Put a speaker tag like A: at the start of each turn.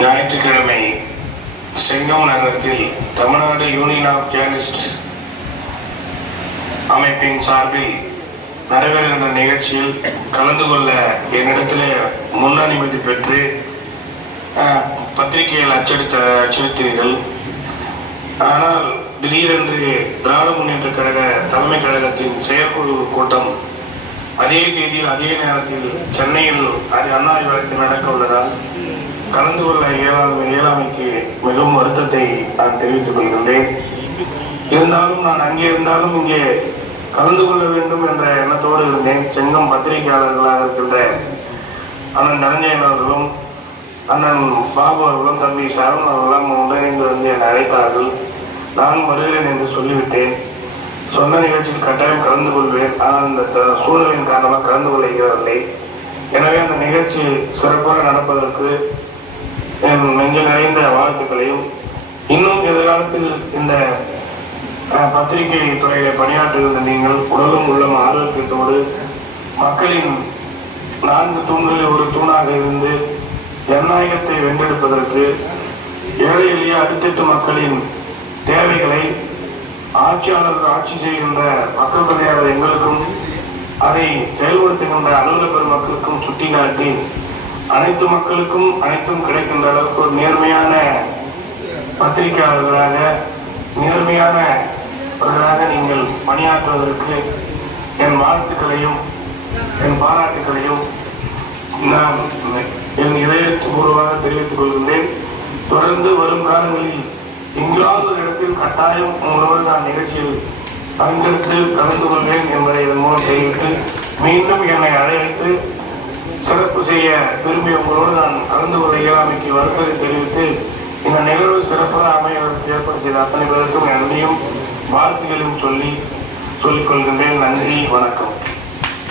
A: ஞாயிற்றுக்கிழமை செங்கம் நகரத்தில் Tamil Nadu union of journalist அமைப்பின் சார்பில் நடைபெறுகின்ற நிகழ்ச்சியில் கலந்து கொள்ள என்னிடத்தில் முன் அனுமதி பெற்று அஹ், பத்திரிகையில் அச்சடித்த அச்சடித்தீர்கள். ஆனால் திடீரென்று திராவிட முன்னேற்ற கழக தலைமை கழகத்தின் செயற்குழு கூட்டம் அதே தேதியில் அதே நேரத்தில் சென்னையில் அது அண்ணா நடக்க உள்ளது. கலந்து கொள்ள இயலாமை இயலாமைக்கு மிகவும் வருத்தத்தை நான் தெரிவித்துக் கொள்கின்றேன். இருந்தாலும் நான் அங்கே இருந்தாலும் இங்கே கலந்து கொள்ள வேண்டும் என்ற எண்ணத்தோடு இருந்தேன். செங்கம் பத்திரிகையாளர்களாக இருக்கின்ற அண்ணன் நரஞ்சயன் அவர்களும் அண்ணன் பாபு அவர்களும் தம்பி சரவணன் அவர்களும் உடனிருந்து வந்து என்னை அழைத்தார்கள். நான் வருகிறேன் என்று சொல்லிவிட்டேன். சொன்ன நிகழ்ச்சியில் கட்டாயம் கலந்து கொள்வேன். ஆனால் இந்த த- சூழ்நிலையின் காரணமாக கலந்து கொள்ள இயலவில்லை. எனவே அந்த நிகழ்ச்சி சிறப்பாக நடப்பதற்கு என் நெஞ்சு நிறைந்த வாழ்த்துக்களையும் இன்னும் எதிர்காலத்தில் இந்த பத்திரிகை துறையில பணியாற்றுகின்ற நீங்கள் உடலும் உள்ளம் ஆரோக்கியத்தோடு மக்களின் நான்கு தூண்களில் ஒரு தூணாக இருந்து ஜனநாயகத்தை வென்றெடுப்பதற்கு ஏழை எளிய அடுத்தட்டு மக்களின் தேவைகளை ஆட்சியாளர்கள் ஆட்சி செய்கின்ற மக்கள் தொகையாளர் எங்களுக்கும் அதை செயல்படுத்துகின்ற அலுவலக பெருமக்களுக்கும் சுட்டிக்காட்டி அனைத்து மக்களுக்கும் அனைத்தும் கிடைக்கின்ற அளவுக்கு ஒரு நேர்மையான பத்திரிகையாளர்களாக நேர்மையானவர்களாக நீங்கள் பணியாற்றுவதற்கு என் வாழ்த்துக்களையும் என் பாராட்டுகளையும் நான் என் இதயபூர்வமாக தெரிவித்துக் கொள்கின்றேன். தொடர்ந்து வரும் காலங்களில் எங்கேயாவது ஒரு இடத்தில் கட்டாயம் உங்களோடு நான் நிகழ்ச்சியில் பங்கெடுத்து கலந்து கொள்வேன் என்பதை இதன் மூலம் தெரிவித்து மீண்டும் என்னை அழைத்து சிறப்பு செய்ய விரும்பிய உங்களோடு நான் கலந்து கொள்ள இயலாமைக்கு வருத்தத்தை தெரிவித்து இந்த நிகழ்வு சிறப்பாக அமைவதற்கு ஏற்பாடு செய்த அத்தனை பேருக்கும் நன்றியும் வாழ்த்துகளையும் சொல்லி சொல்லிக் கொள்கின்றேன் நன்றி வணக்கம்.